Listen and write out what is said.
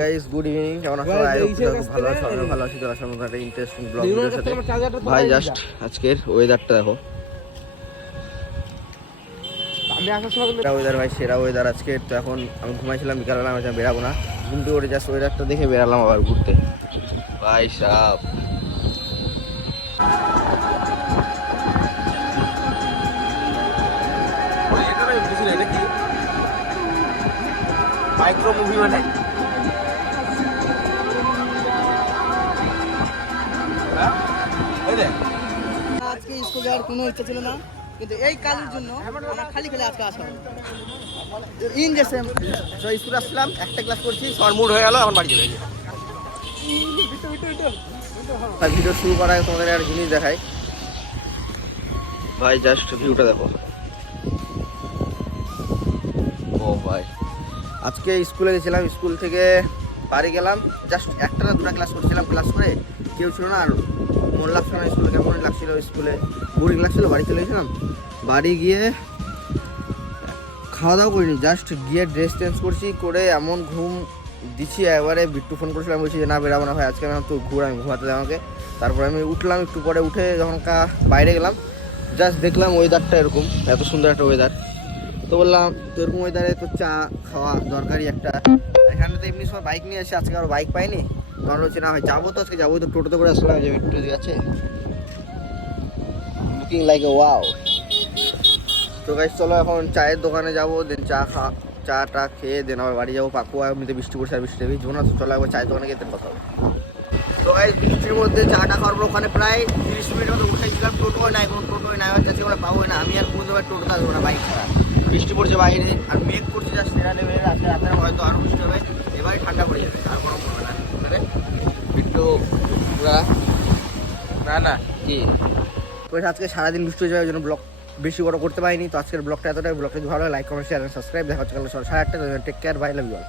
Guys good evening, কেমন আছো? খুব ভালো আছো, আমিও ভালো আছি। চলে আসলাম একটা ইন্টারেস্টিং ব্লগ ভিডিওর সাথে। ভাই জাস্ট আজকের ওয়েদারটা দেখো, ওয়েদার ভাই সেরা ওয়েদার আজকে। তো এখন আমি ঘুমাইছিলাম, বিকালবেলা আমি বেরাবো না, ঘুম থেকে উঠে জাস্ট ওয়েদারটা দেখে বেরালাম আবার ঘুরতে। ভাই সাপ মাইক্রো মুভি মানে আজকে স্কুল যাওয়ার কোনো ইচ্ছা ছিল না, কিন্তু এই কাজের জন্য আমার খালি খালি আজকে আসা হলো। ইন গেছে স্কুলে আসলাম, একটা ক্লাস করছি, সর মুড হয়ে গেল, এখন বাড়ি চলে গেছি। ভিডিও শুরু করার আগে তোমাদের একটা জিনিস দেখাই ভাই, জাস্ট ভিউটা দেখো। ও ভাই আজকে স্কুলে গেছিলাম, স্কুল থেকে বাড়ি গেলাম, জাস্ট একটা না দুটা ক্লাস করছিলাম, ক্লাস করে কেউ ছিল না, আর মন লাগছিল না স্কুলে, কেমন লাগছিল স্কুলে, বোরিং লাগছিল। বাড়ি চলে গেছিলাম, বাড়ি গিয়ে খাওয়া দাওয়া করিনি, জাস্ট গিয়ে ড্রেস চেঞ্জ করছি, করে এমন ঘুম দিচ্ছি। একবারে বিট্টু ফোন করেছিলাম, বলছি যে না বেরাবো না ভাই আজকে, আমি তো ঘুর, আমি ঘুমাতে দেয় আমাকে। তারপরে আমি উঠলাম, একটু পরে উঠে যখন বাইরে গেলাম, জাস্ট দেখলাম ওয়েদারটা এরকম, এত সুন্দর একটা ওয়েদার। তো বললাম তো এরকম ওয়েদারে তো চা খাওয়া দরকারি একটা। এখানে তো এমনি সময় বাইক নিয়ে এসে, আজকে আর বাইক পাইনি, তখন হচ্ছে না হয় যাবো, তো আজকে যাবো, তো টোটোতে করে আসলাম, যে একটু আছে লুকিং লাইক এ ওয়াও। তো গাইস চলো এখন চায়ের দোকানে যাবো, দেন চাটা খেয়ে দেন আবার বাড়ি যাবো। পাকু এমনিতে বৃষ্টি পড়ছে, আর বৃষ্টি ভিজবো না, তো চলো একবার চায়ের দোকানে গিয়ে দেন কথা হবে। তো গাইস বৃষ্টির মধ্যে চাটা খাওয়ার পর ওখানে প্রায় 30 মিনিটের মতো উঠেছিলাম, টোটোই নাই, কোনো টোটোই নাই, হচ্ছে ওরা পাবো না। আমি আর বুঝতে পারি টোটোতে আসবো না বাইক ছাড়া, বৃষ্টি পড়ছে বাইরে, আর মেঘ করছে যা সেরা লেভেলের। আজকে রাতের হয়তো আরও বৃষ্টি হবে, এবারে ঠান্ডা পড়ে যাবে, আর গরম পড়বে না। একটু পুরা না না কি আজকে সারাদিন বৃষ্টি হয়ে যাওয়ার জন্য ব্লগ বেশি বড় করতে পারিনি। তো আজকের ব্লগটা এতটাই, ব্লগটা যদি ভালো লাগে লাইক কমেন্ট শেয়ার সাবস্ক্রাইব। দেখা হচ্ছে কাল 8:30। Take care, bye, love you all.